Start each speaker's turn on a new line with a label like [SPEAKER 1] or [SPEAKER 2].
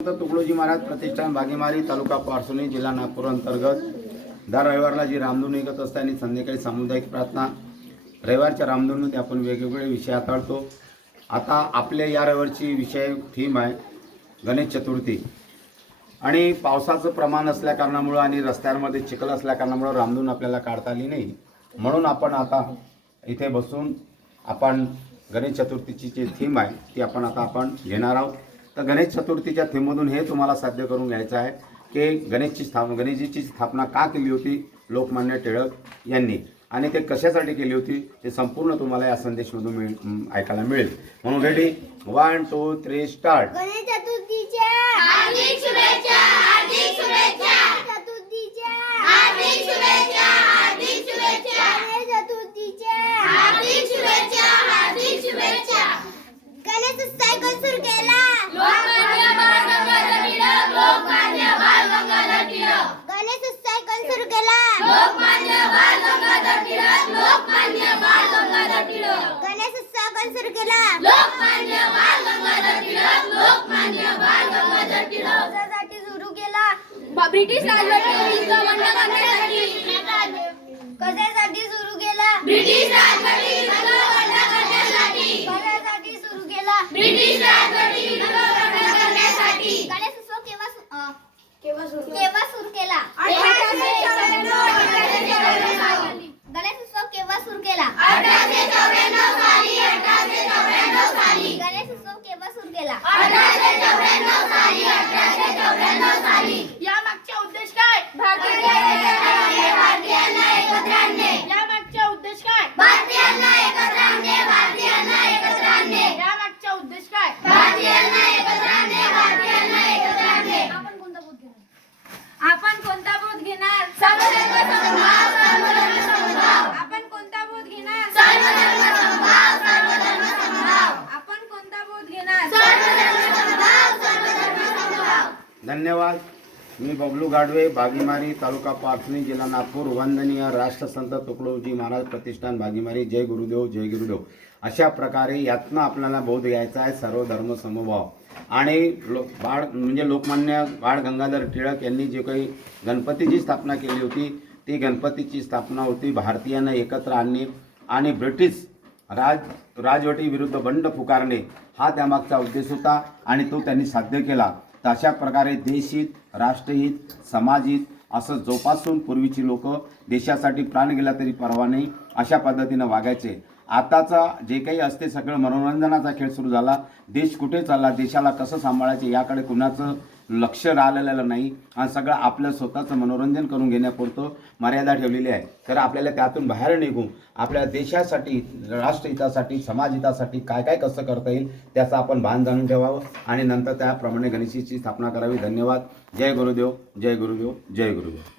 [SPEAKER 1] संत तुकडोजी महाराज प्रतिष्ठान बागेमारी तालुका पारसोनी जिल्हा नागपूर अंतर्गत. दर रविवारला जी रामधून निघत असते आणि संध्याकाळी सामुदायिक प्रार्थना रविवारच्या रामधूनमध्ये आपण वेगवेगळे विषय हाताळतो. आता आपल्या या रविवारची विषय थीम आहे गणेश चतुर्थी. आणि पावसाचं प्रमाण असल्याकारणामुळं आणि रस्त्यांमध्ये चिखल असल्याकारणामुळं रामधून आपल्याला काढता आली नाही. म्हणून आपण आता इथे बसून आपण गणेश चतुर्थीची जी थीम आहे ती आपण आता आपण घेणार आहोत. तर गणेश चतुर्थीच्या थीममधून हे तुम्हाला साध्य करून घ्यायचं आहे की गणेशची स्थापना गणेशजीची स्थापना का केली होती लोकमान्य टिळक यांनी? आणि ते कशासाठी केली होती? ते संपूर्ण तुम्हाला या संदेशमधून मिळ ऐकायला मिळेल. म्हणून ready one two three start
[SPEAKER 2] केला. लोकमान्य बाळ गंगाधर टिळक लोकमान्य बाळ गंगाधर टिळक. कशासाठी सुरू केला. ब्रिटिश राजवटीचा बंद करण्यासाठी कशासाठी सुरू केला. ब्रिटिश राजवटीचा बंद करण्यासाठी कशासाठी सुरू केला. ब्रिटिश राजवटीचा बंद करण्यासाठी गणेश उत्सव केव्हा सु- अं, केव्हा सुरू केव्हा सुरू केला? गणेश
[SPEAKER 3] बोध घेणार.
[SPEAKER 1] धन्यवाद. मी बबलू गाडवे बागीमारी तालुका पाथणी जिल्हा नागपूर वंदनीय राष्ट्रसंत तुकडोजी महाराज प्रतिष्ठान बागीमारी. जय गुरुदेव जय गुरुदेव. अशा प्रकारे यातनं आपल्याला बोध घ्यायचा आहे सर्व धर्म समभाव. आणि लो बाळ म्हणजे लोकमान्य बाळ गंगाधर टिळक यांनी जे काही गणपतीची स्थापना केली होती ती गणपतीची स्थापना होती. भारतीयांना एकत्र आणणे आणि ब्रिटिश राज राजवटी विरुद्ध बंड पुकारणे हा त्यामागचा उद्देश होता आणि तो त्यांनी साध्य केला. तर अशा प्रकारे देशहित राष्ट्रहित समाजहित असं जोपासून पूर्वीची लोक देशासाठी प्राण गेला तरी परवा नाही अशा पद्धतीनं वागायचे. आताचा जे काही असते सगळं मनोरंजनाचा खेळ सुरू झाला. देश कुठे चालला देशाला कसं सांभाळायचे याकडे कुणाचं लक्ष राहिलेलं नाही. आणि सगळं आपलं स्वतःचं मनोरंजन करून घेण्यापुरतं मर्यादा ठेवलेली आहे. तर आपल्याला त्यातून बाहेर निघून आपल्या देशासाठी राष्ट्रहितासाठी समाजहितासाठी काय काय कसं करता येईल त्याचं आपण भान जाणून ठेवावं. आणि नंतर त्याप्रमाणे गणेशीची स्थापना करावी. धन्यवाद. जय गुरुदेव. जय गुरुदेव. जय गुरुदेव.